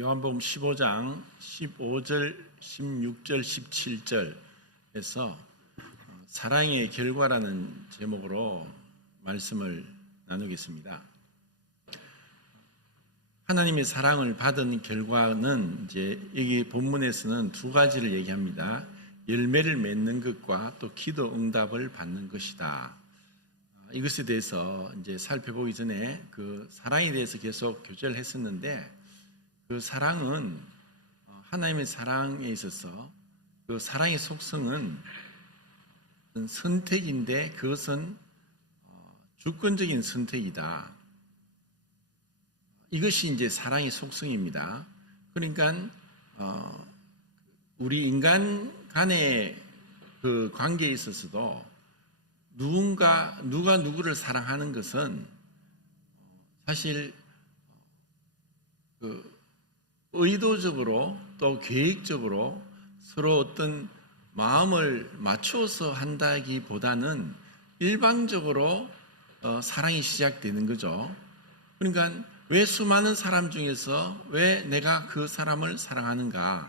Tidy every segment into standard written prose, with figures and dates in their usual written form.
요한복음 15장 15절, 16절, 17절에서 사랑의 결과라는 제목으로 말씀을 나누겠습니다. 하나님의 사랑을 받은 결과는 이제 여기 본문에서는 두 가지를 얘기합니다. 열매를 맺는 것과 또 기도 응답을 받는 것이다. 이것에 대해서 이제 살펴보기 전에 그 사랑에 대해서 계속 교제를 했었는데, 그 사랑은 하나님의 사랑에 있어서 그 사랑의 속성은 선택인데 그것은 주권적인 선택이다. 이것이 이제 사랑의 속성입니다. 그러니까 우리 인간 간의 그 관계에 있어서도 누가 누구를 사랑하는 것은 사실 그 의도적으로 또 계획적으로 서로 어떤 마음을 맞추어서 한다기보다는 일방적으로 사랑이 시작되는 거죠. 그러니까 왜 수많은 사람 중에서 왜 내가 그 사람을 사랑하는가?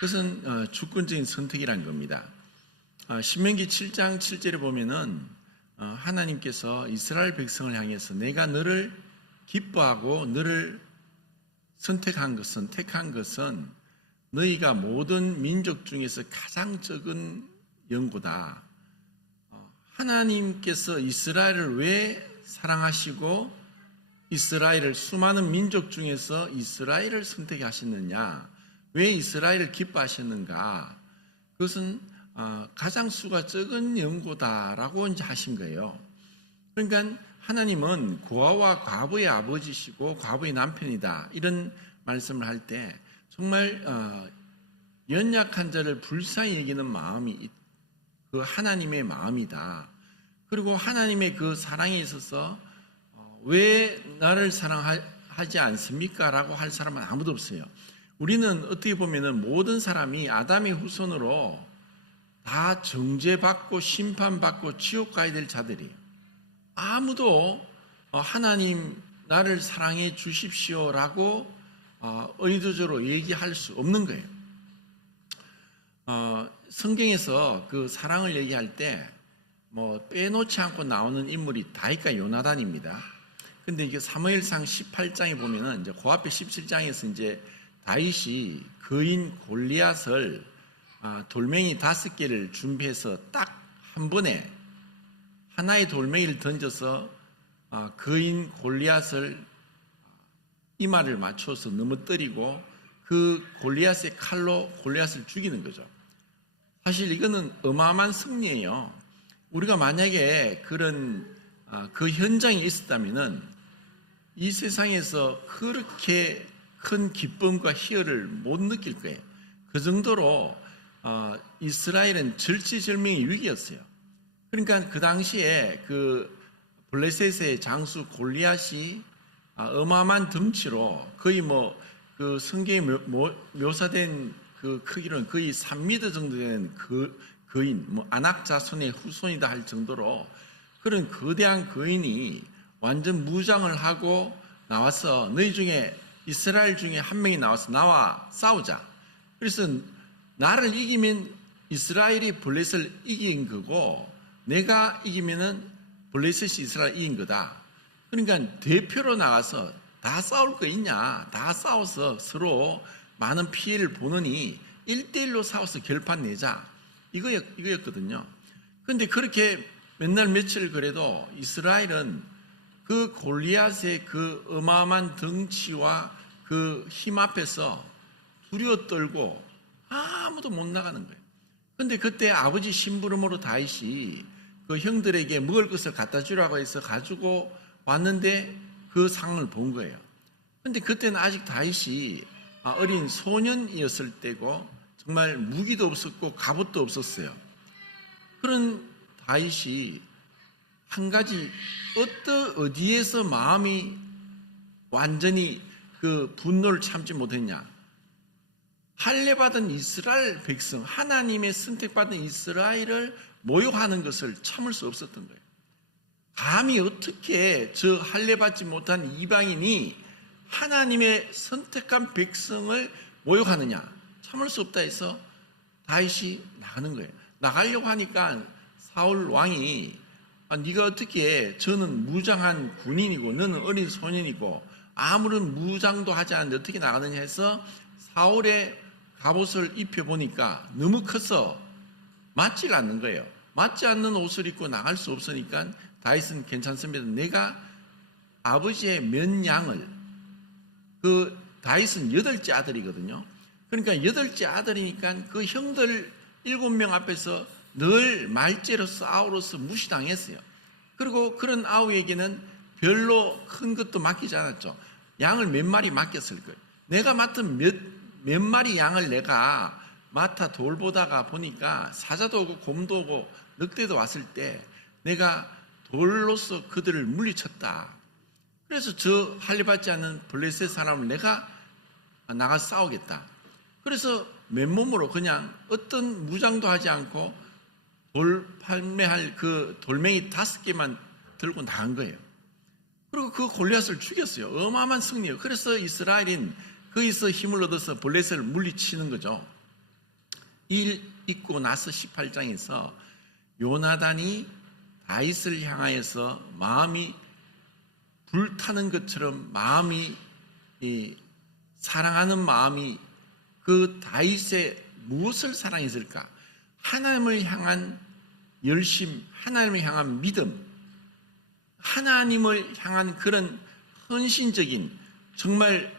그것은 주권적인 선택이란 겁니다. 신명기 7장 7절에 보면은 하나님께서 이스라엘 백성을 향해서 내가 너를 기뻐하고 너를 택한 것은 너희가 모든 민족 중에서 가장 적은 영고다. 하나님께서 이스라엘을 왜 사랑하시고 이스라엘을 수많은 민족 중에서 이스라엘을 선택하셨느냐? 왜 이스라엘을 기뻐하셨는가? 그것은 가장 수가 적은 영고다라고 이제 하신 거예요. 그러니까 하나님은 고아와 과부의 아버지시고 과부의 남편이다, 이런 말씀을 할 때 정말 연약한 자를 불쌍히 여기는 마음이 그 하나님의 마음이다. 그리고 하나님의 그 사랑에 있어서 왜 나를 사랑하지 않습니까? 라고 할 사람은 아무도 없어요. 우리는 어떻게 보면 모든 사람이 아담의 후손으로 다 정죄받고 심판받고 지옥 가야 될 자들이에요. 아무도 하나님 나를 사랑해 주십시오라고 의도적으로 얘기할 수 없는 거예요. 성경에서 그 사랑을 얘기할 때 뭐 빼놓지 않고 나오는 인물이 다윗과 요나단입니다. 근데 이게 사무엘상 18장에 보면은 이제 그 앞에 17장에서 이제 다윗이 거인 골리앗을 돌멩이 5개를 준비해서 딱 한 번에 하나의 돌멩이를 던져서 거인 골리앗을 이마를 맞춰서 넘어뜨리고 그 골리앗의 칼로 골리앗을 죽이는 거죠. 사실 이거는 어마어마한 승리예요. 우리가 만약에 그런 그 현장에 있었다면은 이 세상에서 그렇게 큰 기쁨과 희열을 못 느낄 거예요. 그 정도로 이스라엘은 절치절명의 위기였어요. 그러니까 그 당시에 그 블레셋의 장수 골리앗이 어마어마한 덩치로 거의 뭐 그 성경에 묘사된 그 크기로는 거의 3m 정도 되는 거인, 뭐 아낙 자손의 후손이다 할 정도로 그런 거대한 거인이 완전 무장을 하고 나와서 너희 중에 이스라엘 중에 한 명이 나와서 나와 싸우자. 그래서 나를 이기면 이스라엘이 블레셋을 이긴 거고 내가 이기면은 블레셋이 이스라엘 이긴 거다. 그러니까 대표로 나가서 다 싸울 거 있냐? 다 싸워서 서로 많은 피해를 보느니 1대1로 싸워서 결판 내자. 이거였거든요. 그런데 그렇게 맨날 며칠 그래도 이스라엘은 그 골리앗의 그 어마어마한 덩치와 그 힘 앞에서 두려워 떨고 아무도 못 나가는 거예요. 그런데 그때 아버지 심부름으로 다윗이 그 형들에게 먹을 것을 갖다 주라고 해서 가지고 왔는데 그 상을 본 거예요. 그런데 그때는 아직 다윗이 어린 소년이었을 때고 정말 무기도 없었고 갑옷도 없었어요. 그런 다윗이 한 가지 어디에서 마음이 완전히 그 분노를 참지 못했냐? 할례받은 이스라엘 백성, 하나님의 선택받은 이스라엘을 모욕하는 것을 참을 수 없었던 거예요. 감히 어떻게 저 할례받지 못한 이방인이 하나님의 선택한 백성을 모욕하느냐? 참을 수 없다 해서 다윗이 나가는 거예요. 나가려고 하니까 사울 왕이 네가 어떻게, 저는 무장한 군인이고 너는 어린 소년이고 아무런 무장도 하지 않는데 어떻게 나가느냐 해서 사울의 갑옷을 입혀보니까 너무 커서 맞질 않는 거예요. 맞지 않는 옷을 입고 나갈 수 없으니까 다윗은 괜찮습니다. 내가 아버지의 몇 양을, 그 다윗은 8째 아들이거든요. 그러니까 8째 아들이니까 그 형들 7명 앞에서 늘 말죄로 싸우로서 무시당했어요. 그리고 그런 아우에게는 별로 큰 것도 맡기지 않았죠. 양을 몇 마리 맡겼을 거예요. 내가 맡은 몇 마리 양을 내가 맡아 돌보다가 보니까 사자도 오고 곰도 오고 늑대도 왔을 때 내가 돌로서 그들을 물리쳤다. 그래서 저 할례받지 않는 블레셋 사람을 내가 나가 싸우겠다. 그래서 맨몸으로 그냥 어떤 무장도 하지 않고 판매할 그 돌멩이 5개만 들고 나간 거예요. 그리고 그 골리앗을 죽였어요. 어마어마한 승리예요. 그래서 이스라엘인 거기서 힘을 얻어서 블레셋을 물리치는 거죠. 일 있고 나서 18장에서 요나단이 다윗을 향하여서 마음이 불타는 것처럼 마음이 사랑하는 마음이, 그 다윗의 무엇을 사랑했을까? 하나님을 향한 열심, 하나님을 향한 믿음, 하나님을 향한 그런 헌신적인, 정말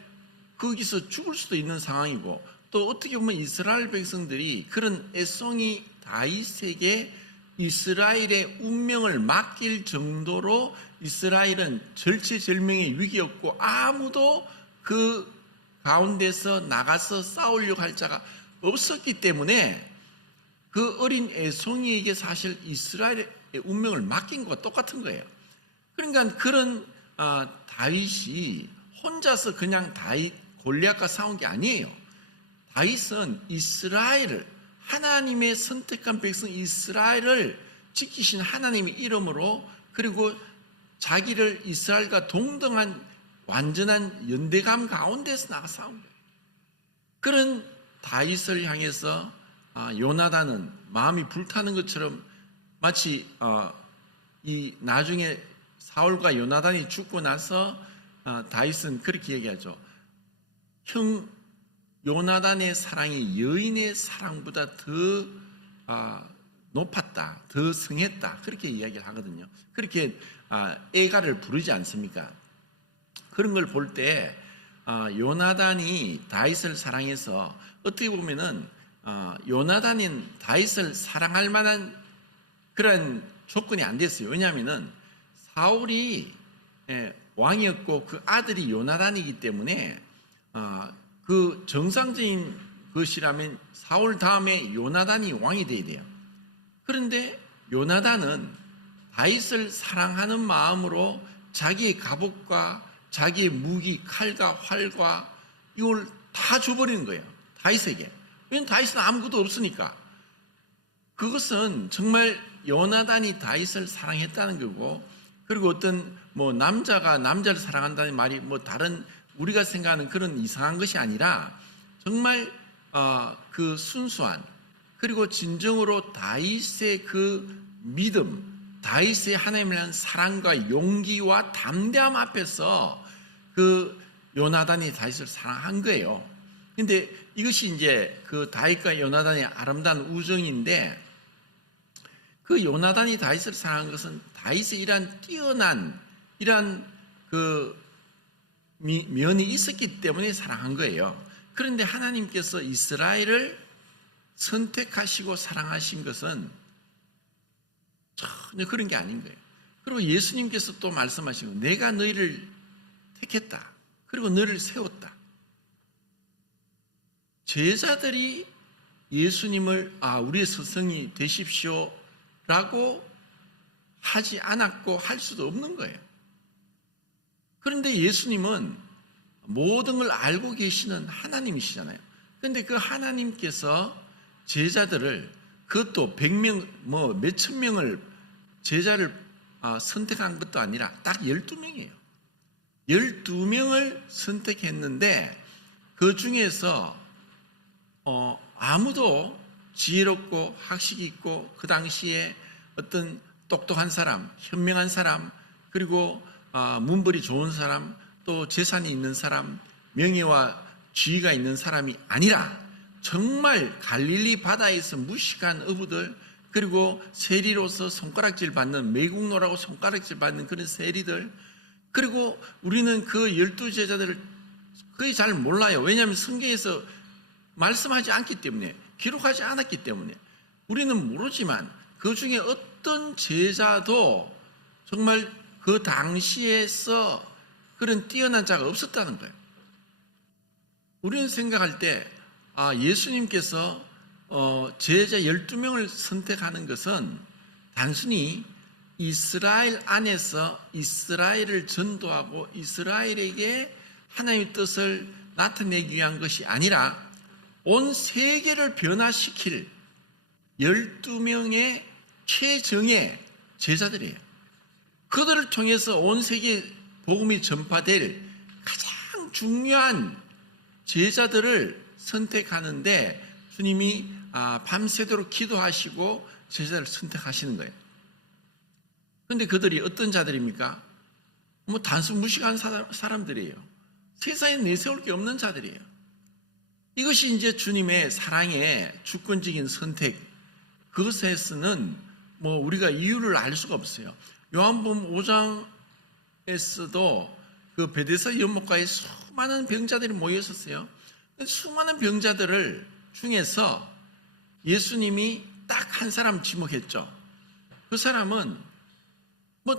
거기서 죽을 수도 있는 상황이고, 또 어떻게 보면 이스라엘 백성들이 그런 애송이 다윗에게 이스라엘의 운명을 맡길 정도로 이스라엘은 절체절명의 위기였고 아무도 그 가운데서 나가서 싸우려고 할 자가 없었기 때문에 그 어린 애송이에게 사실 이스라엘의 운명을 맡긴 것과 똑같은 거예요. 그러니까 그런 다윗이 혼자서 그냥 골리앗과 싸운 게 아니에요. 다윗은 이스라엘을, 하나님의 선택한 백성 이스라엘을 지키신 하나님의 이름으로, 그리고 자기를 이스라엘과 동등한 완전한 연대감 가운데서 나가 싸운 거예요. 그런 다윗을 향해서 요나단은 마음이 불타는 것처럼 마치 이 나중에 사울과 요나단이 죽고 나서 다윗은 그렇게 얘기하죠. 형 요나단의 사랑이 여인의 사랑보다 더 높았다, 더 성했다, 그렇게 이야기를 하거든요. 그렇게 애가를 부르지 않습니까? 그런 걸 볼 때 요나단이 다윗을 사랑해서 어떻게 보면은 요나단인 다윗을 사랑할 만한 그런 조건이 안 됐어요. 왜냐하면은 사울이 왕이었고 그 아들이 요나단이기 때문에 그 정상적인 것이라면 사울 다음에 요나단이 왕이 돼야 돼요. 그런데 요나단은 다윗을 사랑하는 마음으로 자기의 갑옷과 자기의 무기, 칼과 활과 이걸 다 줘버리는 거예요. 다윗에게. 왜냐하면 다윗은 아무것도 없으니까. 그것은 정말 요나단이 다윗을 사랑했다는 거고, 그리고 어떤 남자가 남자를 사랑한다는 말이 다른 우리가 생각하는 그런 이상한 것이 아니라 정말 그 순수한, 그리고 진정으로 다윗의 그 믿음, 다윗의 하나님을 향한 사랑과 용기와 담대함 앞에서 그 요나단이 다윗을 사랑한 거예요. 근데 이것이 이제 그 다윗과 요나단의 아름다운 우정인데, 그 요나단이 다윗을 사랑한 것은 다윗의 이러한 뛰어난 이러한 그 면이 있었기 때문에 사랑한 거예요. 그런데 하나님께서 이스라엘을 선택하시고 사랑하신 것은 전혀 그런 게 아닌 거예요. 그리고 예수님께서 또 말씀하시고, 내가 너희를 택했다, 그리고 너희를 세웠다. 제자들이 예수님을 우리의 스승이 되십시오 라고 하지 않았고 할 수도 없는 거예요. 그런데 예수님은 모든 걸 알고 계시는 하나님이시잖아요. 그런데 그 하나님께서 제자들을, 그것도 100명, 몇천 명을 제자를 선택한 것도 아니라 딱 12명이에요. 12명을 선택했는데 그 중에서 아무도 지혜롭고 학식이 있고 그 당시에 어떤 똑똑한 사람, 현명한 사람, 그리고 문벌이 좋은 사람, 또 재산이 있는 사람, 명예와 지위가 있는 사람이 아니라 정말 갈릴리 바다에서 무식한 어부들, 그리고 세리로서 손가락질 받는, 매국노라고 손가락질 받는 그런 세리들, 그리고 우리는 그 12제자들을 거의 잘 몰라요. 왜냐하면 성경에서 말씀하지 않기 때문에, 기록하지 않았기 때문에 우리는 모르지만 그 중에 어떤 제자도 정말 그 당시에서 그런 뛰어난 자가 없었다는 거예요. 우리는 생각할 때 예수님께서 제자 12명을 선택하는 것은 단순히 이스라엘 안에서 이스라엘을 전도하고 이스라엘에게 하나님의 뜻을 나타내기 위한 것이 아니라 온 세계를 변화시킬 12명의 최정예 제자들이에요. 그들을 통해서 온 세계에 복음이 전파될 가장 중요한 제자들을 선택하는데 주님이 밤새도록 기도하시고 제자를 선택하시는 거예요. 그런데 그들이 어떤 자들입니까? 단순 무식한 사람들이에요. 세상에 내세울 게 없는 자들이에요. 이것이 이제 주님의 사랑의 주권적인 선택, 그것에서는 우리가 이유를 알 수가 없어요. 요한복음 5장에서도 그 베데스다 연못가에 수많은 병자들이 모여 있었어요. 수많은 병자들을 중에서 예수님이 딱 한 사람 지목했죠. 그 사람은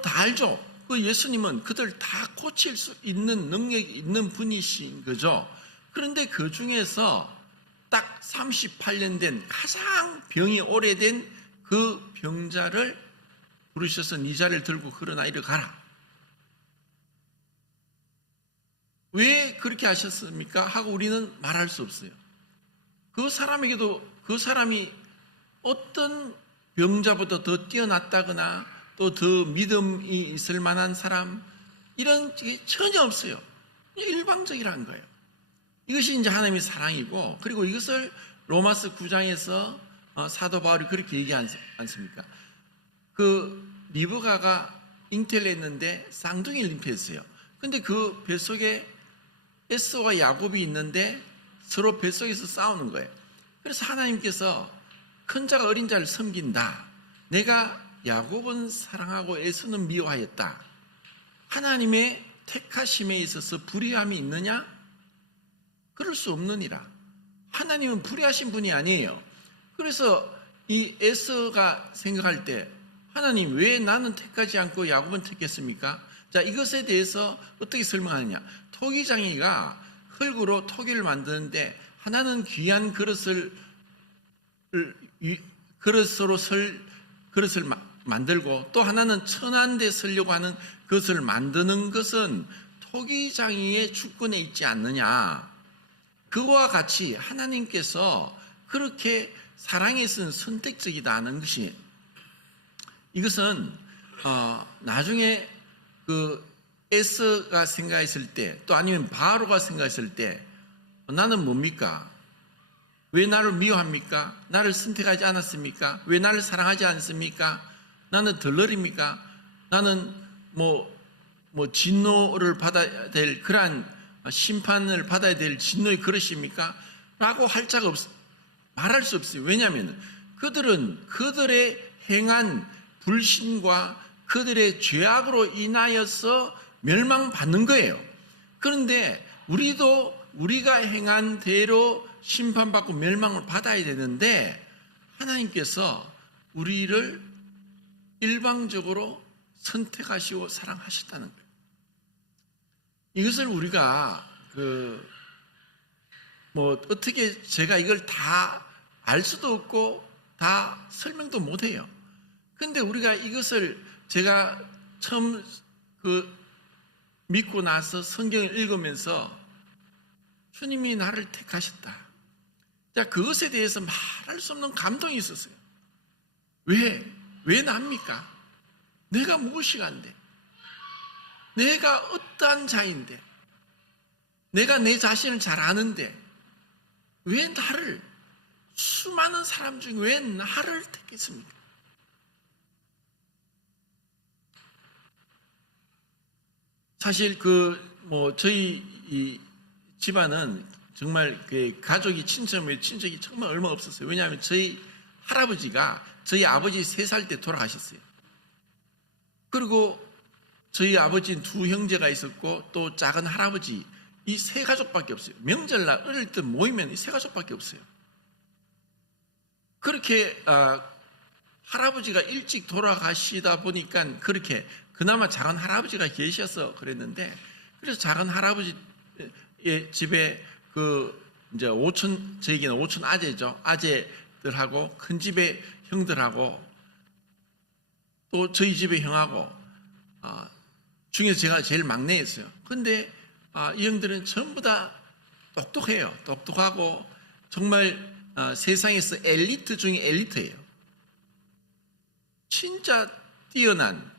다 알죠. 그 예수님은 그들 다 고칠 수 있는 능력이 있는 분이신 거죠. 그런데 그 중에서 딱 38년 된 가장 병이 오래된 그 병자를 부르셔서 네 자리를 들고 걸어나 이리 가라. 왜 그렇게 하셨습니까? 하고 우리는 말할 수 없어요. 그 사람에게도 그 사람이 어떤 병자보다 더 뛰어났다거나 또 더 믿음이 있을 만한 사람, 이런 게 전혀 없어요. 일방적이라는 거예요. 이것이 이제 하나님의 사랑이고, 그리고 이것을 로마서 9장에서 사도 바울이 그렇게 얘기하지 않습니까? 그 리브가가 잉태를 했는데 쌍둥이를 잉태했어요. 근데 그 뱃속에 에서와 야곱이 있는데 서로 뱃속에서 싸우는 거예요. 그래서 하나님께서 큰 자가 어린 자를 섬긴다. 내가 야곱은 사랑하고 에서는 미워하였다. 하나님의 택하심에 있어서 불의함이 있느냐? 그럴 수 없느니라. 하나님은 불의하신 분이 아니에요. 그래서 이 에서가 생각할 때 하나님 왜 나는 택하지 않고 야곱은 택했습니까? 자, 이것에 대해서 어떻게 설명하느냐? 토기장이가 흙으로 토기를 만드는데 하나는 귀한 그릇으로 그릇을 만들고 또 하나는 천한 데 쓰려고 하는 그것을 만드는 것은 토기장이의 주권에 있지 않느냐. 그와 같이 하나님께서 그렇게 사랑에 쓴 선택적이다는 것이, 이것은 나중에 그 에서가 생각했을 때, 또 아니면 바로가 생각했을 때 나는 뭡니까? 왜 나를 미워합니까? 나를 선택하지 않았습니까? 왜 나를 사랑하지 않습니까? 나는 덜러리입니까? 나는 진노를 받아야 될 그러한 심판을 받아야 될 진노의 그릇입니까? 라고 할 자가 말할 수 없어요. 왜냐하면 그들은 그들의 행한 불신과 그들의 죄악으로 인하여서 멸망받는 거예요. 그런데 우리가 행한 대로 심판받고 멸망을 받아야 되는데 하나님께서 우리를 일방적으로 선택하시고 사랑하셨다는 거예요. 이것을 우리가 어떻게 제가 이걸 다 알 수도 없고 다 설명도 못해요. 근데 우리가 이것을 제가 처음 믿고 나서 성경을 읽으면서 주님이 나를 택하셨다. 자, 그것에 대해서 말할 수 없는 감동이 있었어요. 왜 납니까? 내가 무엇이간데? 내가 어떠한 자인데, 내가 내 자신을 잘 아는데 왜 나를, 수많은 사람 중에 왜 나를 택했습니까? 사실 저희 이 집안은 정말 가족이 친척이 정말 얼마 없었어요. 왜냐하면 저희 할아버지가 저희 아버지 3살 때 돌아가셨어요. 그리고 저희 아버지는 2 형제가 있었고 또 작은 할아버지, 이 3가족밖에 없어요. 명절날 어릴 때 모이면 이 3가족밖에 없어요. 그렇게 할아버지가 일찍 돌아가시다 보니까 그렇게 그나마 작은 할아버지가 계셔서 그랬는데, 그래서 작은 할아버지의 집에 이제 저에게는 5촌 아재죠. 아재들하고 큰 집에 형들하고 또 저희 집에 형하고 중에서 제가 제일 막내였어요. 근데 이 형들은 전부 다 똑똑해요. 똑똑하고 정말 세상에서 엘리트 중에 엘리트예요. 진짜 뛰어난,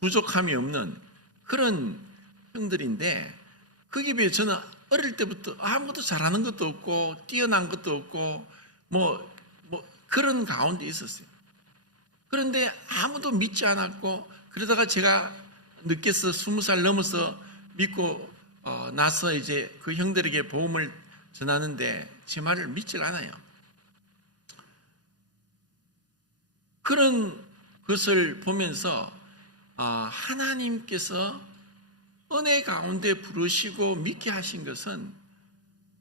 부족함이 없는 그런 형들인데, 거기에 비해 저는 어릴 때부터 아무것도 잘하는 것도 없고 뛰어난 것도 없고 뭐 그런 가운데 있었어요. 그런데 아무도 믿지 않았고, 그러다가 제가 늦게서 20살 넘어서 믿고 나서 이제 그 형들에게 복음을 전하는데 제 말을 믿질 않아요. 그런 것을 보면서 하나님께서 은혜 가운데 부르시고 믿게 하신 것은,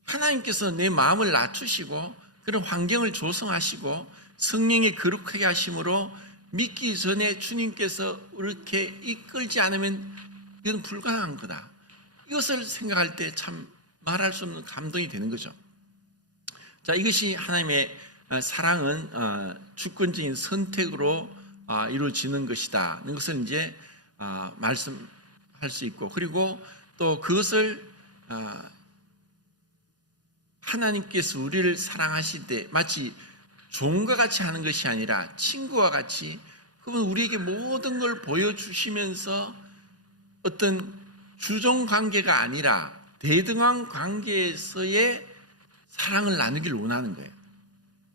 하나님께서 내 마음을 낮추시고 그런 환경을 조성하시고 성령의 거룩하게 하심으로 믿기 전에 주님께서 이렇게 이끌지 않으면 이건 불가능한 거다. 이것을 생각할 때 참 말할 수 없는 감동이 되는 거죠. 자, 이것이 하나님의 사랑은 주권적인 선택으로 이루어지는 것이다. 이것을 이제 말씀할 수 있고, 그리고 또 그것을 하나님께서 우리를 사랑하실 때 마치 종과 같이 하는 것이 아니라 친구와 같이 그분 우리에게 모든 걸 보여주시면서 어떤 주종 관계가 아니라 대등한 관계에서의 사랑을 나누길 원하는 거예요.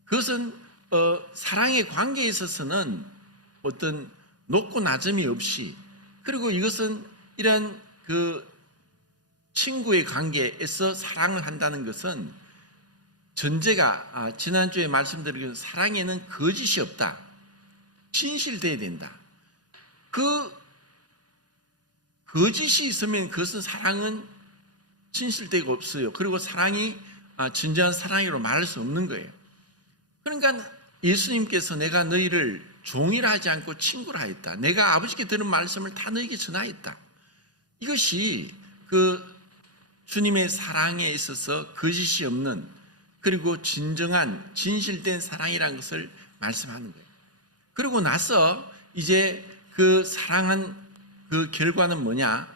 그것은 사랑의 관계에 있어서는 어떤 높고 낮음이 없이, 그리고 이것은 이런 친구의 관계에서 사랑을 한다는 것은 전제가 지난주에 말씀드린 사랑에는 거짓이 없다. 진실돼야 된다. 그 거짓이 있으면 그것은 사랑은 진실되고 없어요. 그리고 사랑이 진정한 사랑이라고 말할 수 없는 거예요. 그러니까 예수님께서 내가 너희를 종이라 하지 않고 친구라 하였다. 내가 아버지께 들은 말씀을 다 너희에게 전하였다. 이것이 주님의 사랑에 있어서 거짓이 없는, 그리고 진정한 진실된 사랑이라는 것을 말씀하는 거예요. 그러고 나서 이제 그 사랑한 그 결과는 뭐냐?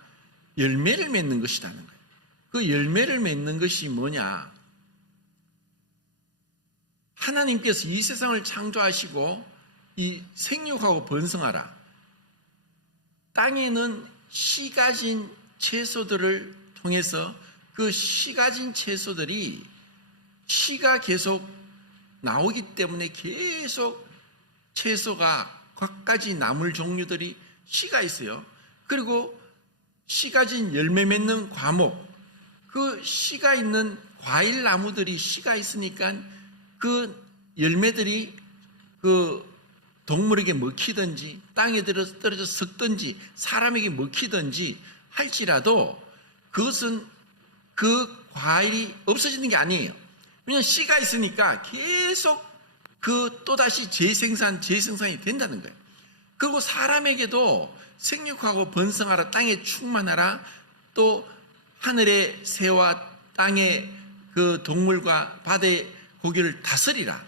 열매를 맺는 것이라는 거예요. 그 열매를 맺는 것이 뭐냐? 하나님께서 이 세상을 창조하시고 이 생육하고 번성하라. 땅에는 씨 가진 채소들을 통해서 그 씨 가진 채소들이 씨가 계속 나오기 때문에 계속 채소가 갖가지 나물 종류들이 씨가 있어요. 그리고 씨 가진 열매 맺는 과목, 그 씨가 있는 과일 나무들이 씨가 있으니까 그 열매들이 그 동물에게 먹히든지 땅에 떨어져 썩든지 사람에게 먹히든지 할지라도 그것은 그 과일이 없어지는 게 아니에요. 왜냐하면 씨가 있으니까 계속 또다시 재생산이 된다는 거예요. 그리고 사람에게도 생육하고 번성하라, 땅에 충만하라, 또 하늘의 새와 땅의 그 동물과 바다의 고기를 다스리라.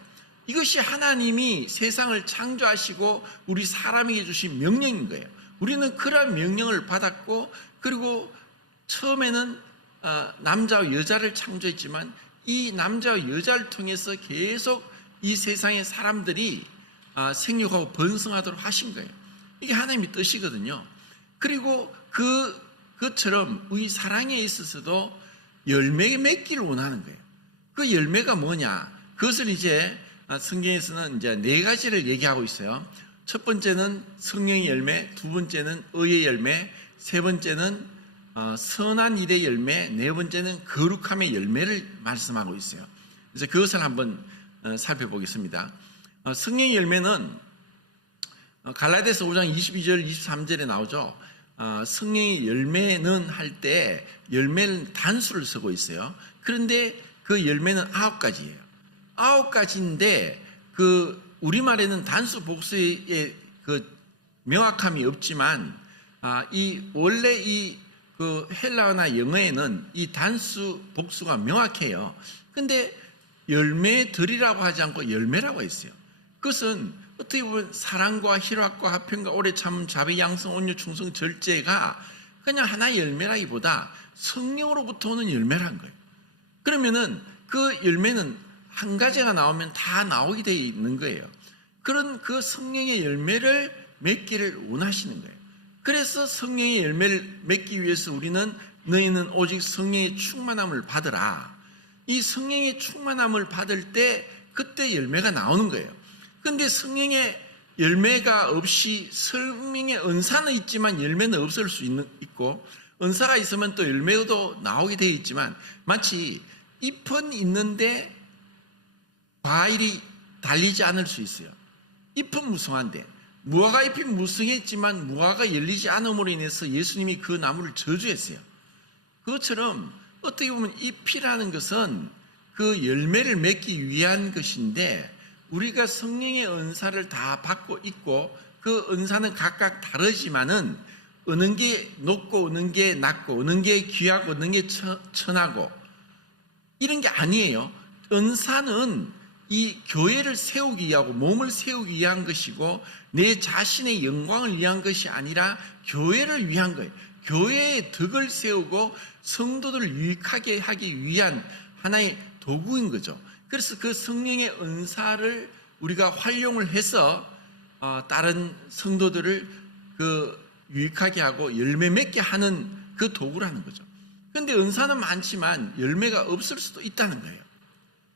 이것이 하나님이 세상을 창조하시고 우리 사람에게 주신 명령인 거예요. 우리는 그러한 명령을 받았고, 그리고 처음에는 남자와 여자를 창조했지만 이 남자와 여자를 통해서 계속 이 세상의 사람들이 생육하고 번성하도록 하신 거예요. 이게 하나님의 뜻이거든요. 그리고 그 그것처럼 우리 사랑에 있어서도 열매 맺기를 원하는 거예요. 그 열매가 뭐냐? 그것을 이제 성경에서는 이제 네 가지를 얘기하고 있어요. 첫 번째는 성령의 열매, 두 번째는 의의 열매, 세 번째는 선한 일의 열매, 네 번째는 거룩함의 열매를 말씀하고 있어요. 그래서 그것을 한번 살펴보겠습니다. 성령의 열매는 갈라디아서 5장 22절, 23절에 나오죠. 성령의 열매는 할 때 열매는 단수를 쓰고 있어요. 그런데 그 열매는 9가지예요. 9가지인데 그 우리말에는 단수 복수의 그 명확함이 없지만 원래 그 헬라어나 영어에는 이 단수 복수가 명확해요. 근데 열매들이라고 하지 않고 열매라고 했어요. 그것은 어떻게 보면 사랑과 희락과 화평과 오래 참음, 자비, 양성, 온유, 충성, 절제가 그냥 하나의 열매라기보다 성령으로부터 오는 열매란 거예요. 그러면은 그 열매는 한 가지가 나오면 다 나오게 되어 있는 거예요. 그런 그 성령의 열매를 맺기를 원하시는 거예요. 그래서 성령의 열매를 맺기 위해서 우리는 너희는 오직 성령의 충만함을 받으라. 이 성령의 충만함을 받을 때 그때 열매가 나오는 거예요. 그런데 성령의 열매가 없이 성령의 은사는 있지만 열매는 없을 수 있고 은사가 있으면 또 열매도 나오게 되어 있지만 마치 잎은 있는데 과일이 달리지 않을 수 있어요. 잎은 무성한데 무화과 잎이 무성했지만 무화과가 열리지 않음으로 인해서 예수님이 그 나무를 저주했어요. 그것처럼 어떻게 보면 잎이라는 것은 그 열매를 맺기 위한 것인데 우리가 성령의 은사를 다 받고 있고 그 은사는 각각 다르지만은 어느 게 높고 어느 게 낮고 어느 게 귀하고 어느 게 천하고 이런 게 아니에요. 은사는 이 교회를 세우기 위하고 몸을 세우기 위한 것이고 내 자신의 영광을 위한 것이 아니라 교회를 위한 거예요. 교회의 덕을 세우고 성도들을 유익하게 하기 위한 하나의 도구인 거죠. 그래서 그 성령의 은사를 우리가 활용을 해서 다른 성도들을 그 유익하게 하고 열매 맺게 하는 그 도구라는 거죠. 그런데 은사는 많지만 열매가 없을 수도 있다는 거예요.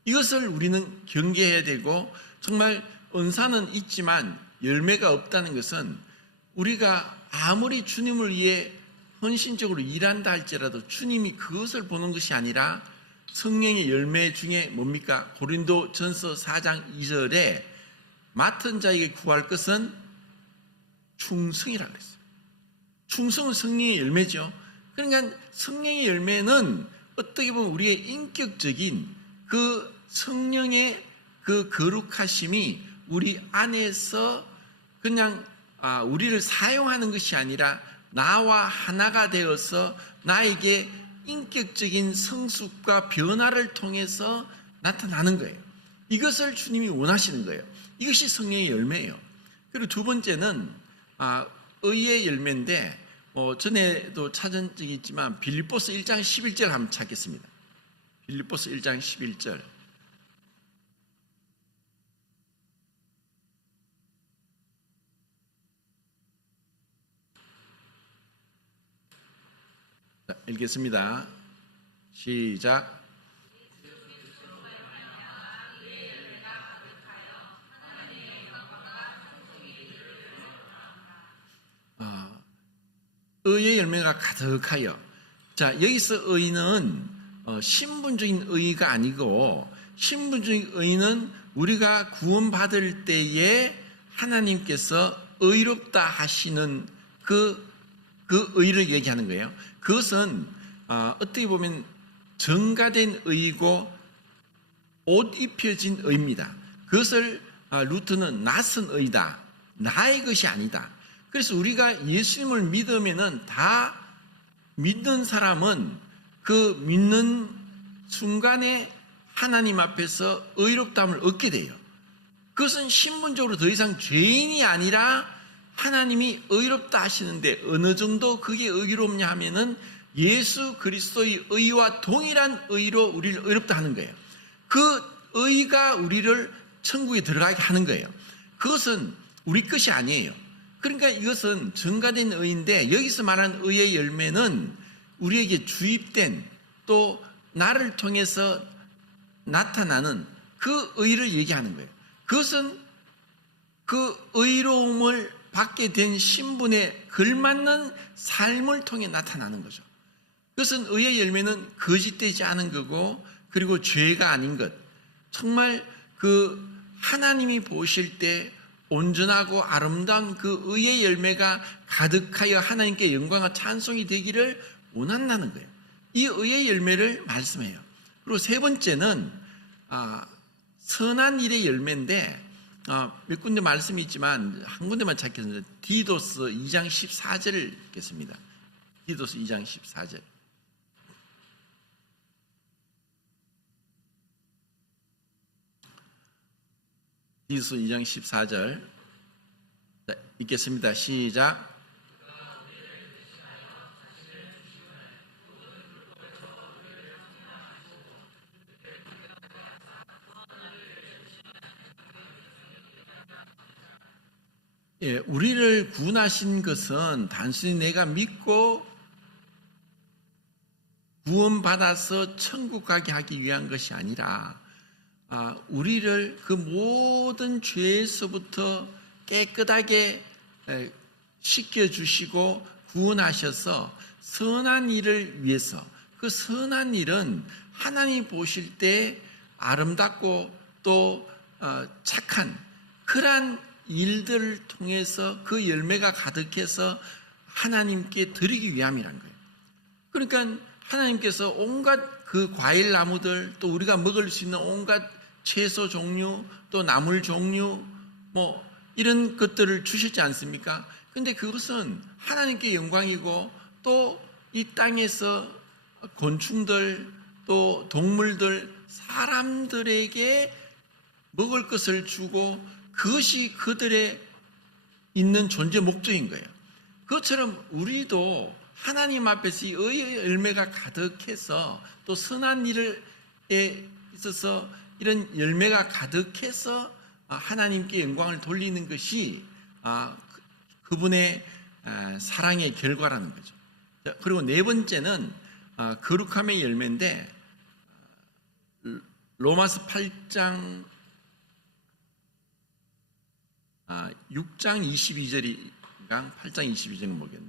이것을 우리는 경계해야 되고 정말 은사는 있지만 열매가 없다는 것은 우리가 아무리 주님을 위해 헌신적으로 일한다 할지라도 주님이 그것을 보는 것이 아니라 성령의 열매 중에 뭡니까? 고린도전서 4장 2절에 맡은 자에게 구할 것은 충성이라고 했어요. 충성은 성령의 열매죠. 그러니까 성령의 열매는 어떻게 보면 우리의 인격적인 그 성령의 그 거룩하심이 우리 안에서 그냥 우리를 사용하는 것이 아니라 나와 하나가 되어서 나에게 인격적인 성숙과 변화를 통해서 나타나는 거예요. 이것을 주님이 원하시는 거예요. 이것이 성령의 열매예요. 그리고 두 번째는 의의 열매인데 전에도 찾은 적이 있지만 빌립보서 1장 11절 한번 찾겠습니다. 빌립보서 1장 11절. 자, 읽겠습니다. 시작. 의의 열매가 가득하여. 자, 여기서 의는 신분적인 의가 아니고 신분적인 의는 우리가 구원받을 때에 하나님께서 의롭다 하시는 그 의를 얘기하는 거예요. 그것은 어떻게 보면 정가된 의고 옷 입혀진 의입니다. 그것을 루터는 낯선 의다. 나의 것이 아니다. 그래서 우리가 예수님을 믿으면은 다 믿는 사람은 그 믿는 순간에 하나님 앞에서 의롭다함을 얻게 돼요. 그것은 신분적으로 더 이상 죄인이 아니라 하나님이 의롭다 하시는데 어느 정도 그게 의롭냐 하면은 예수 그리스도의 의와 동일한 의로 우리를 의롭다 하는 거예요. 그 의가 우리를 천국에 들어가게 하는 거예요. 그것은 우리 것이 아니에요. 그러니까 이것은 증가된 의인데 여기서 말하는 의의 열매는 우리에게 주입된 또 나를 통해서 나타나는 그 의를 얘기하는 거예요. 그것은 그 의로움을 받게 된 신분에 걸맞는 삶을 통해 나타나는 거죠. 그것은 의의 열매는 거짓되지 않은 거고 그리고 죄가 아닌 것. 정말 그 하나님이 보실 때 온전하고 아름다운 그 의의 열매가 가득하여 하나님께 영광과 찬송이 되기를 원한다는 거예요. 이 의의 열매를 말씀해요. 그리고 세 번째는 선한 일의 열매인데 몇 군데 말씀이 있지만 한 군데만 찾겠습니다. 디도스 2장 14절을 읽겠습니다. 디도스 2장 14절. 디도스 2장 14절 읽겠습니다. 시작. 예, 우리를 구원하신 것은 단순히 내가 믿고 구원받아서 천국 가게 하기 위한 것이 아니라 우리를 그 모든 죄에서부터 깨끗하게 씻겨주시고 구원하셔서 선한 일을 위해서, 그 선한 일은 하나님 보실 때 아름답고 또 착한 그러한 일들을 통해서 그 열매가 가득해서 하나님께 드리기 위함이란 거예요. 그러니까 하나님께서 온갖 그 과일 나무들 또 우리가 먹을 수 있는 온갖 채소 종류 또 나물 종류 뭐 이런 것들을 주셨지 않습니까? 근데 그것은 하나님께 영광이고 또 이 땅에서 곤충들 또 동물들 사람들에게 먹을 것을 주고 그것이 그들의 있는 존재 목적인 거예요. 그것처럼 우리도 하나님 앞에서 이 의의 열매가 가득해서 또 선한 일에 있어서 이런 열매가 가득해서 하나님께 영광을 돌리는 것이 그분의 사랑의 결과라는 거죠. 그리고 네 번째는 거룩함의 열매인데 로마서 8장 6장 22절인가 8장 22절은 모르겠네.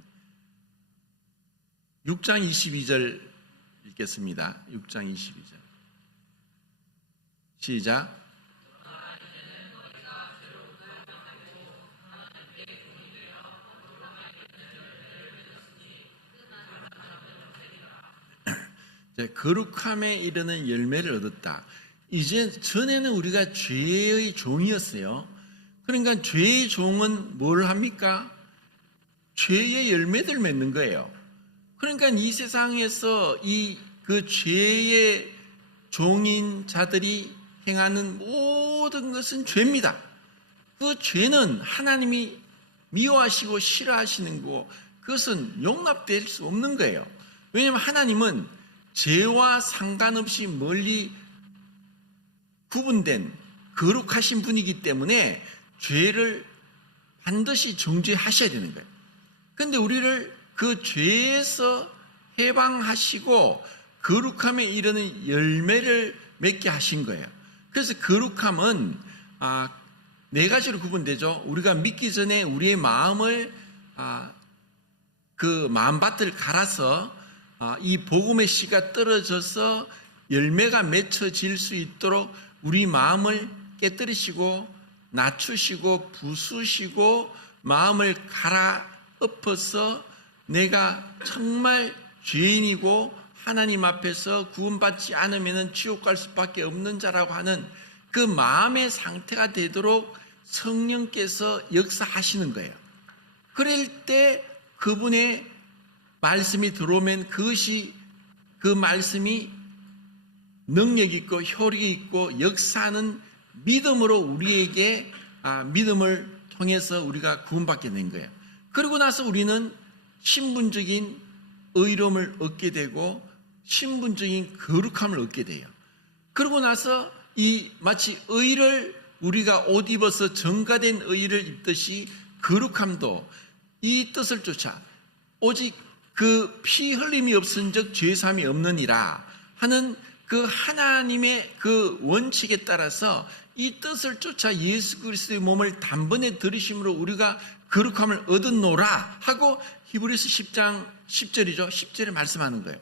6장 22절 읽겠습니다. 6장 22절 시작. 거룩함에 이르는 열매를 얻었다. 이제 전에는 우리가 죄의 종이었어요. 그러니까 죄의 종은 뭘 합니까? 죄의 열매들 맺는 거예요. 그러니까 이 세상에서 그 죄의 종인 자들이 행하는 모든 것은 죄입니다. 그 죄는 하나님이 미워하시고 싫어하시는 거고 그것은 용납될 수 없는 거예요. 왜냐하면 하나님은 죄와 상관없이 멀리 구분된 거룩하신 분이기 때문에 죄를 반드시 정죄하셔야 되는 거예요. 그런데 우리를 그 죄에서 해방하시고 거룩함에 이르는 열매를 맺게 하신 거예요. 그래서 거룩함은 네 가지로 구분되죠. 우리가 믿기 전에 우리의 마음을 그 마음밭을 갈아서 이 복음의 씨가 떨어져서 열매가 맺혀질 수 있도록 우리 마음을 깨뜨리시고 낮추시고 부수시고 마음을 갈아엎어서 내가 정말 죄인이고 하나님 앞에서 구원받지 않으면 지옥 갈 수밖에 없는 자라고 하는 그 마음의 상태가 되도록 성령께서 역사하시는 거예요. 그럴 때 그분의 말씀이 들어오면 그것이 그 말씀이 능력 있고 효력이 있고 역사하는 믿음으로 우리에게 믿음을 통해서 우리가 구원받게 된 거예요. 그러고 나서 우리는 신분적인 의로움을 얻게 되고 신분적인 거룩함을 얻게 돼요. 그러고 나서 이 마치 의를 우리가 옷 입어서 정가된 의를 입듯이 거룩함도 이 뜻을 쫓아 오직 그 피 흘림이 없은즉 죄사함이 없느니라 하는 그 하나님의 그 원칙에 따라서 이 뜻을 쫓아 예수 그리스도의 몸을 단번에 들이심으로 우리가 거룩함을 얻었노라 하고 히브리서 10장 10절이죠. 10절에 말씀하는 거예요.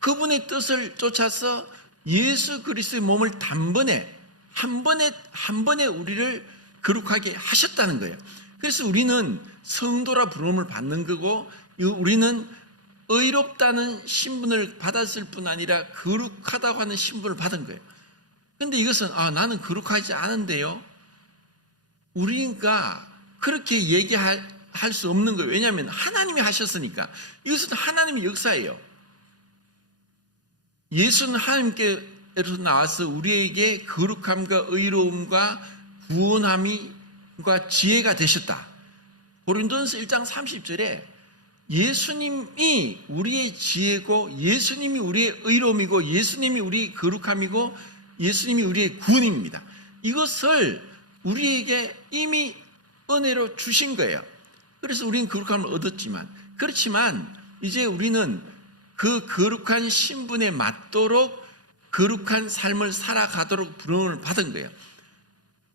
그분의 뜻을 쫓아서 예수 그리스도의 몸을 단번에 한 번에 우리를 거룩하게 하셨다는 거예요. 그래서 우리는 성도라 부름을 받는 거고 우리는 의롭다는 신분을 받았을 뿐 아니라 거룩하다고 하는 신분을 받은 거예요. 그런데 이것은 나는 거룩하지 않은데요. 우리가 그렇게 얘기할 수 없는 거예요. 왜냐하면 하나님이 하셨으니까. 이것은 하나님의 역사예요. 예수는 하나님께서 나와서 우리에게 거룩함과 의로움과 구원함과 지혜가 되셨다. 고린도전서 1장 30절에 예수님이 우리의 지혜고 예수님이 우리의 의로움이고 예수님이 우리의 거룩함이고 예수님이 우리의 구원입니다. 이것을 우리에게 이미 은혜로 주신 거예요. 그래서 우리는 거룩함을 얻었지만 그렇지만 이제 우리는 그 거룩한 신분에 맞도록 거룩한 삶을 살아가도록 부름을 받은 거예요.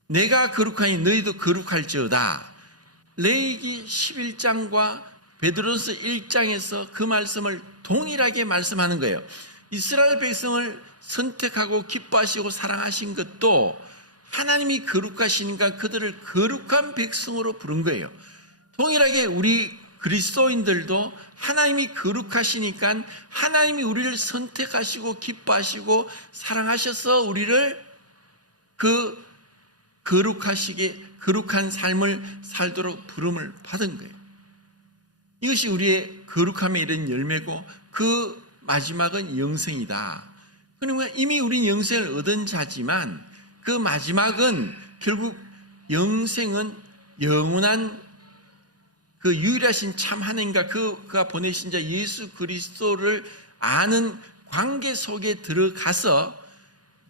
내가 거룩하니 너희도 거룩할지어다. 레위기 11장과 베드로서 1장에서 그 말씀을 동일하게 말씀하는 거예요. 이스라엘 백성을 선택하고 기뻐하시고 사랑하신 것도 하나님이 거룩하시니까 그들을 거룩한 백성으로 부른 거예요. 동일하게 우리 그리스도인들도 하나님이 거룩하시니까 하나님이 우리를 선택하시고 기뻐하시고 사랑하셔서 우리를 그 거룩한 삶을 살도록 부름을 받은 거예요. 이것이 우리의 거룩함에 이른 열매고 그 마지막은 영생이다. 그러면 이미 우리는 영생을 얻은 자지만 그 마지막은 결국 영생은 영원한 그 유일하신 참 하나님과 그가 보내신 자 예수 그리스도를 아는 관계 속에 들어가서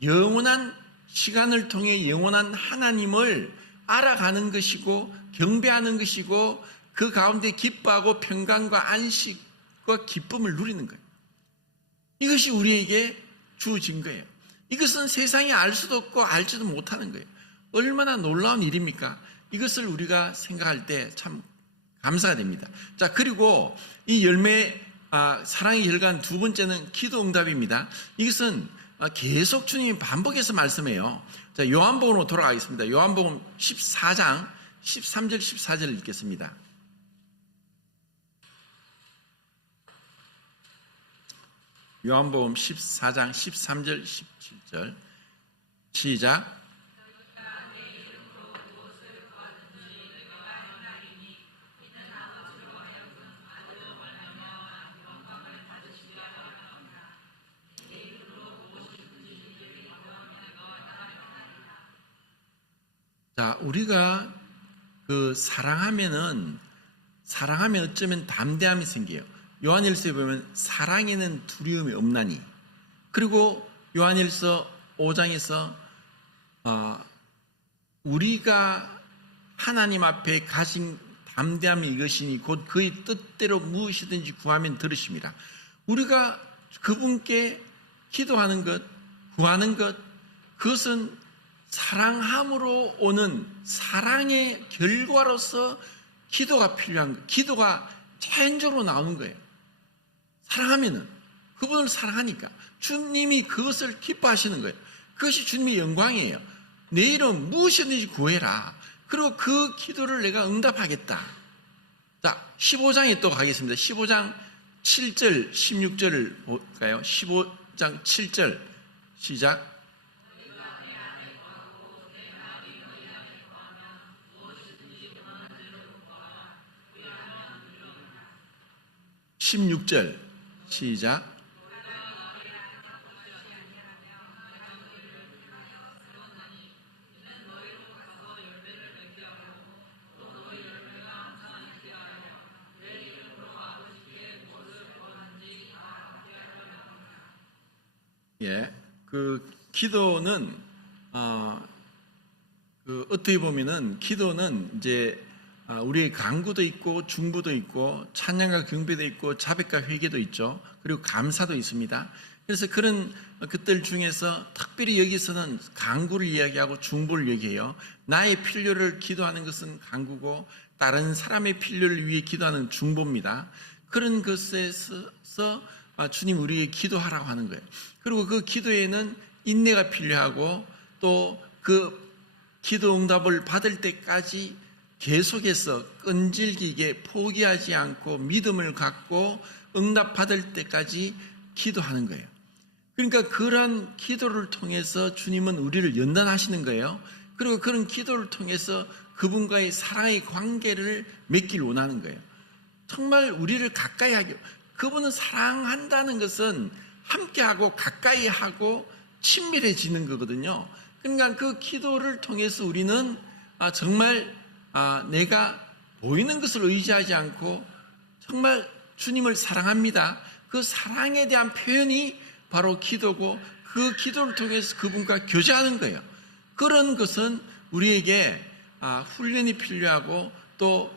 영원한 시간을 통해 영원한 하나님을 알아가는 것이고 경배하는 것이고 그 가운데 기뻐하고 평강과 안식과 기쁨을 누리는 거예요. 이것이 우리에게 주어진 거예요. 이것은 세상이 알 수도 없고 알지도 못하는 거예요. 얼마나 놀라운 일입니까? 이것을 우리가 생각할 때 참 감사가 됩니다. 자, 그리고 이 열매 사랑의 결과는 두 번째는 기도 응답입니다. 이것은 계속 주님이 반복해서 말씀해요. 자, 요한복음으로 돌아가겠습니다. 요한복음 14장 13절 14절을 읽겠습니다. 요한복음 14장 13절 17절 시작. 자, 우리가 사랑하면 어쩌면 담대함이 생겨요. 요한일서에 보면 사랑에는 두려움이 없나니. 그리고 요한일서 5장에서 우리가 하나님 앞에 가진 담대함이 이것이니 곧 그의 뜻대로 무엇이든지 구하면 들으심이라. 우리가 그분께 기도하는 것, 구하는 것, 그것은 사랑함으로 오는 사랑의 결과로서 기도가 필요한 거예요. 기도가 자연적으로 나오는 거예요. 사랑하면은 그분을 사랑하니까 주님이 그것을 기뻐하시는 거예요. 그것이 주님의 영광이에요. 내 이름 무엇이든지 구해라. 그리고 그 기도를 내가 응답하겠다. 자, 15장에 또 가겠습니다. 15장 7절 16절을 볼까요? 15장 7절 시작. 16절 시작. 예, 그 기도는 어떻게 보면은 기도는 이제 우리의 간구도 있고 중보도 있고 찬양과 경배도 있고 자백과 회개도 있죠. 그리고 감사도 있습니다. 그래서 그런 것들 중에서 특별히 여기서는 간구를 이야기하고 중보를 얘기해요. 나의 필요를 기도하는 것은 간구고 다른 사람의 필요를 위해 기도하는 중보입니다. 그런 것에서 주님 우리에게 기도하라고 하는 거예요. 그리고 그 기도에는 인내가 필요하고 또 그 기도 응답을 받을 때까지 계속해서 끈질기게 포기하지 않고 믿음을 갖고 응답 받을 때까지 기도하는 거예요. 그러니까 그런 기도를 통해서 주님은 우리를 연단하시는 거예요. 그리고 그런 기도를 통해서 그분과의 사랑의 관계를 맺길 원하는 거예요. 정말 우리를 가까이 하기, 그분은 사랑한다는 것은 함께하고 가까이 하고 친밀해지는 거거든요. 그러니까 그 기도를 통해서 우리는 정말 내가 보이는 것을 의지하지 않고 정말 주님을 사랑합니다. 그 사랑에 대한 표현이 바로 기도고 그 기도를 통해서 그분과 교제하는 거예요. 그런 것은 우리에게 훈련이 필요하고 또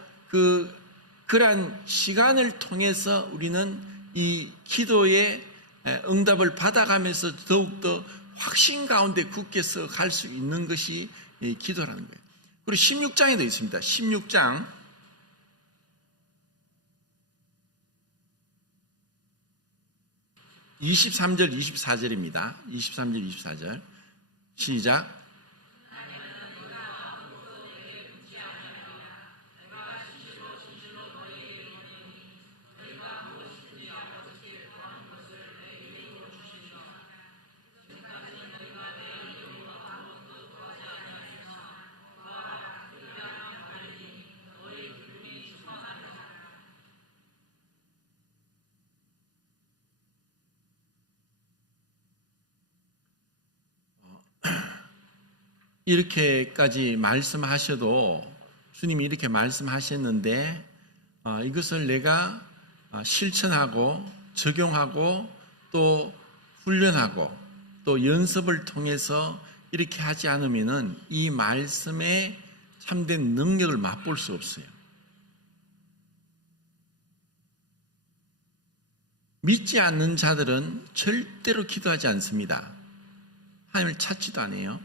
그러한 시간을 통해서 우리는 이 기도의 응답을 받아가면서 더욱더 확신 가운데 굳게 서 갈 수 있는 것이 기도라는 거예요. 그리고 16장에도 있습니다. 16장 23절 24절입니다. 23절 24절 시작. 이렇게까지 말씀하셔도 주님이 이렇게 말씀하셨는데 이것을 내가 실천하고 적용하고 또 훈련하고 또 연습을 통해서 이렇게 하지 않으면은 이 말씀의 참된 능력을 맛볼 수 없어요. 믿지 않는 자들은 절대로 기도하지 않습니다. 하나님을 찾지도 않아요.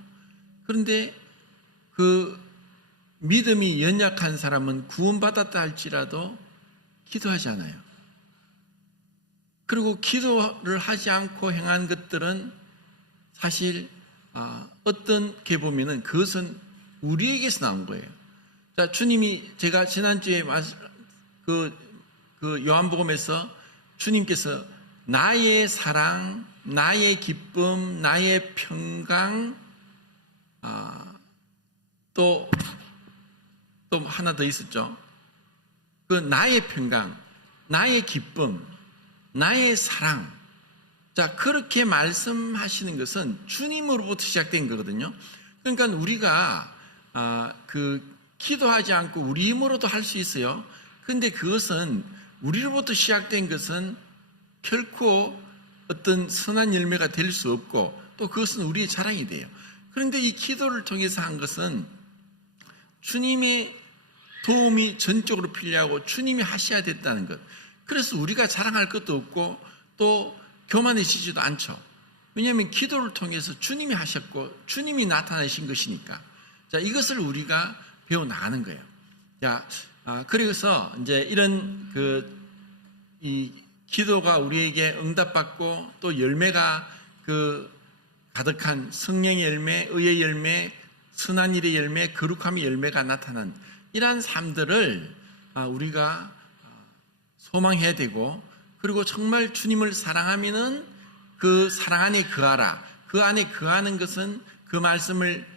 그런데 그 믿음이 연약한 사람은 구원받았다 할지라도 기도하지 않아요. 그리고 기도를 하지 않고 행한 것들은 사실 어떻게 보면은 그것은 우리에게서 나온 거예요. 자, 주님이 제가 지난주에 그 요한복음에서 주님께서 나의 사랑, 나의 기쁨, 나의 평강, 또 하나 더 있었죠. 그 나의 평강, 나의 기쁨, 나의 사랑. 자, 그렇게 말씀하시는 것은 주님으로부터 시작된 거거든요. 그러니까 우리가 기도하지 않고 우리 힘으로도 할 수 있어요. 그런데 그것은 우리로부터 시작된 것은 결코 어떤 선한 열매가 될 수 없고 또 그것은 우리의 자랑이 돼요. 그런데 이 기도를 통해서 한 것은 주님의 도움이 전적으로 필요하고 주님이 하셔야 됐다는 것. 그래서 우리가 자랑할 것도 없고 또 교만해지지도 않죠. 왜냐하면 기도를 통해서 주님이 하셨고 주님이 나타나신 것이니까. 자, 이것을 우리가 배워나가는 거예요. 자, 그래서 이제 이런 이 기도가 우리에게 응답받고 또 열매가 가득한 성령의 열매, 의의 열매, 선한 일의 열매, 거룩함의 열매가 나타난 이러한 삶들을 우리가 소망해야 되고, 그리고 정말 주님을 사랑하면은 그 사랑 안에 거하라. 그 안에 거하는 것은 그 말씀을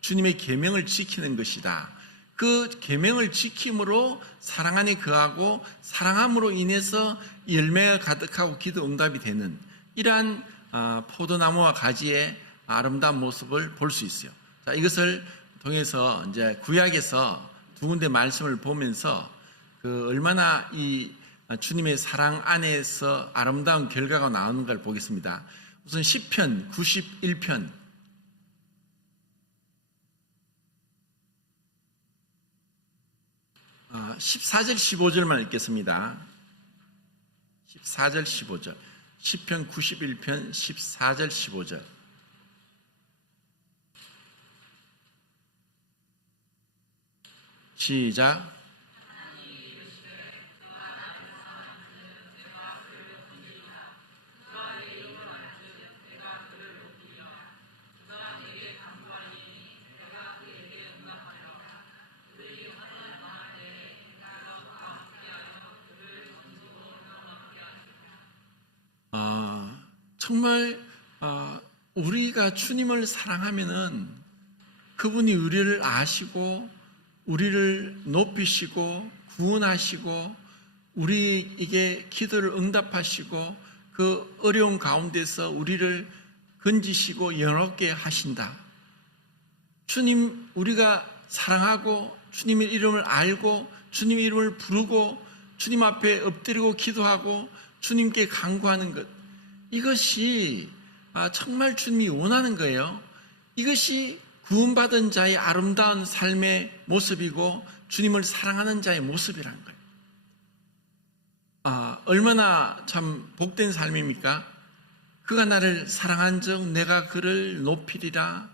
주님의 계명을 지키는 것이다. 그 계명을 지킴으로 사랑 안에 거하고 사랑함으로 인해서 열매가 가득하고 기도 응답이 되는 이러한 포도나무와 가지의 아름다운 모습을 볼 수 있어요. 자, 이것을 통해서 이제 구약에서 두 군데 말씀을 보면서 얼마나 이 주님의 사랑 안에서 아름다운 결과가 나오는 걸 보겠습니다. 우선 시편 91편 14절 15절만 읽겠습니다. 14절 15절 시편 91편 14절 15절 시작. 정말 우리가 주님을 사랑하면은 그분이 우리를 아시고 우리를 높이시고 구원하시고 우리에게 기도를 응답하시고 그 어려운 가운데서 우리를 건지시고 영롭게 하신다. 주님 우리가 사랑하고 주님의 이름을 알고 주님의 이름을 부르고 주님 앞에 엎드리고 기도하고 주님께 간구하는 것, 이것이 정말 주님이 원하는 거예요. 이것이 구원받은 자의 아름다운 삶의 모습이고 주님을 사랑하는 자의 모습이라는 거예요. 얼마나 참 복된 삶입니까? 그가 나를 사랑한 적 내가 그를 높이리라.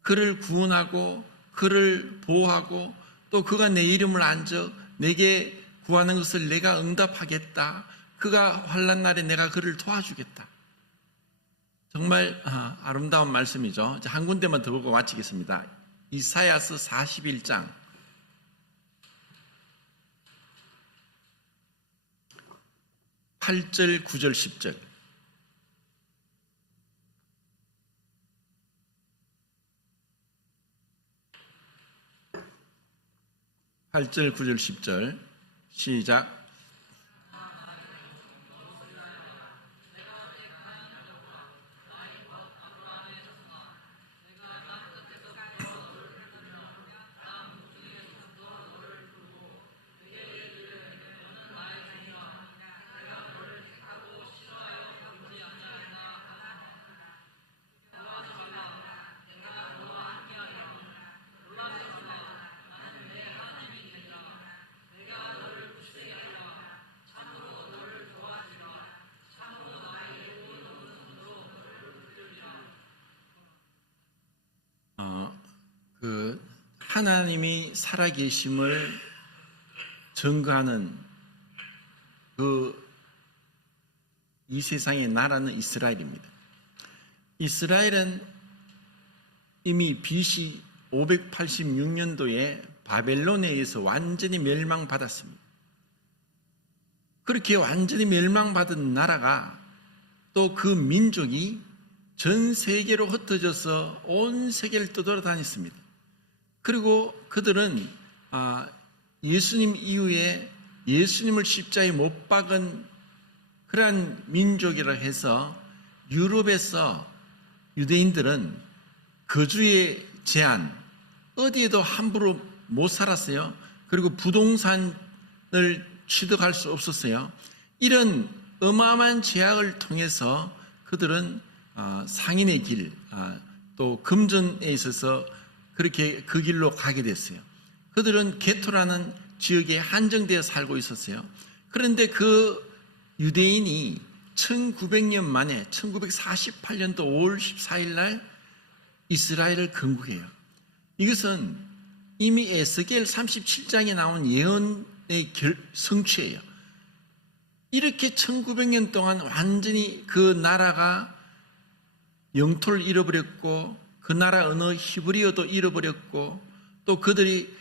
그를 구원하고 그를 보호하고 또 그가 내 이름을 안 적 내게 구하는 것을 내가 응답하겠다. 그가 환난 날에 내가 그를 도와주겠다. 정말 아름다운 말씀이죠. 한 군데만 더 보고 마치겠습니다. 이사야서 41장 8절 9절 10절 (8절) (9절) (10절) 시작. 하나님이 살아계심을 증거하는 이 세상의 나라는 이스라엘입니다. 이스라엘은 이미 BC 586년도에 바벨론에 의해서 완전히 멸망받았습니다. 그렇게 완전히 멸망받은 나라가 또 그 민족이 전 세계로 흩어져서 온 세계를 떠돌아다녔습니다. 그리고 그들은 예수님 이후에 예수님을 십자가에 못 박은 그러한 민족이라 해서 유럽에서 유대인들은 거주의 제한, 어디에도 함부로 못 살았어요. 그리고 부동산을 취득할 수 없었어요. 이런 어마어마한 제약을 통해서 그들은 상인의 길, 또 금전에 있어서 그렇게 그 길로 가게 됐어요. 그들은 게토라는 지역에 한정되어 살고 있었어요. 그런데 그 유대인이 1900년 만에 1948년도 5월 14일 날 이스라엘을 건국해요. 이것은 이미 에스겔 37장에 나온 예언의 성취예요. 이렇게 1900년 동안 완전히 그 나라가 영토를 잃어버렸고 그 나라 언어 히브리어도 잃어버렸고 또 그들이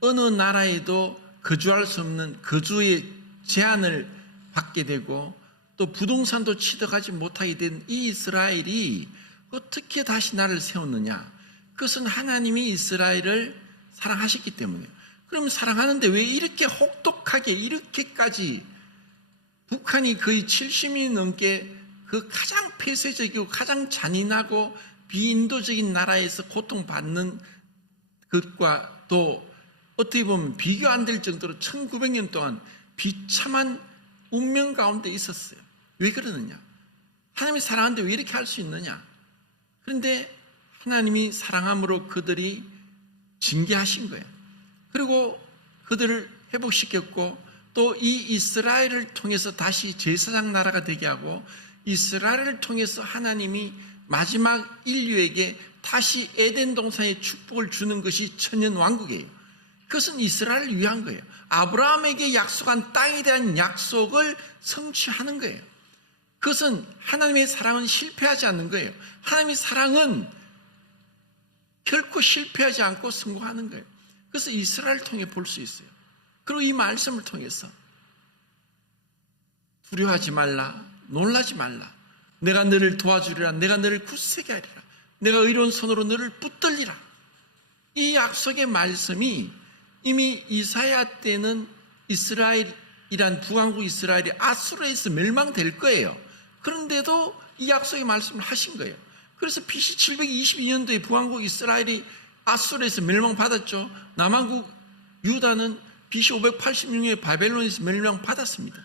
어느 나라에도 거주할 수 없는 거주의 제한을 받게 되고 또 부동산도 취득하지 못하게 된 이 이스라엘이 어떻게 다시 나를 세웠느냐? 그것은 하나님이 이스라엘을 사랑하셨기 때문이에요. 그럼 사랑하는데 왜 이렇게 혹독하게 이렇게까지 북한이 거의 70년 넘게 그 가장 폐쇄적이고 가장 잔인하고 비인도적인 나라에서 고통받는 것과 또 어떻게 보면 비교 안 될 정도로 1900년 동안 비참한 운명 가운데 있었어요. 왜 그러느냐? 하나님이 사랑하는데 왜 이렇게 할 수 있느냐? 그런데 하나님이 사랑함으로 그들이 징계하신 거예요. 그리고 그들을 회복시켰고 또 이 이스라엘을 통해서 다시 제사장 나라가 되게 하고 이스라엘을 통해서 하나님이 마지막 인류에게 다시 에덴 동산의 축복을 주는 것이 천년 왕국이에요. 그것은 이스라엘을 위한 거예요. 아브라함에게 약속한 땅에 대한 약속을 성취하는 거예요. 그것은 하나님의 사랑은 실패하지 않는 거예요. 하나님의 사랑은 결코 실패하지 않고 성공하는 거예요. 그래서 이스라엘을 통해 볼 수 있어요. 그리고 이 말씀을 통해서 두려워하지 말라, 놀라지 말라. 내가 너를 도와주리라. 내가 너를 굳세게 하리라. 내가 의로운 손으로 너를 붙들리라. 이 약속의 말씀이 이미 이사야 때는 이스라엘이란 북왕국 이스라엘이 아수르에서 멸망될 거예요. 그런데도 이 약속의 말씀을 하신 거예요. 그래서 BC 722년도에 북왕국 이스라엘이 아수르에서 멸망받았죠. 남왕국 유다는 BC 586년에 바벨론에서 멸망받았습니다.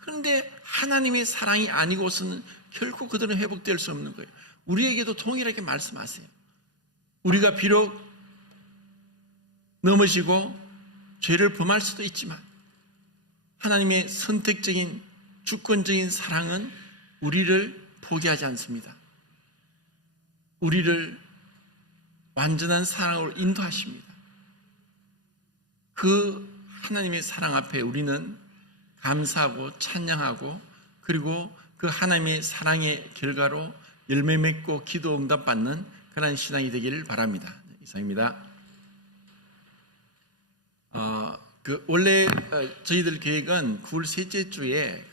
그런데 하나님의 사랑이 아니고서는 결코 그들은 회복될 수 없는 거예요. 우리에게도 동일하게 말씀하세요. 우리가 비록 넘어지고 죄를 범할 수도 있지만 하나님의 선택적인 주권적인 사랑은 우리를 포기하지 않습니다. 우리를 완전한 사랑으로 인도하십니다. 그 하나님의 사랑 앞에 우리는 감사하고 찬양하고 그리고 그 하나님의 사랑의 결과로 열매 맺고 기도 응답받는 그런 신앙이 되기를 바랍니다. 이상입니다. 원래 저희들 계획은 9월 셋째 주에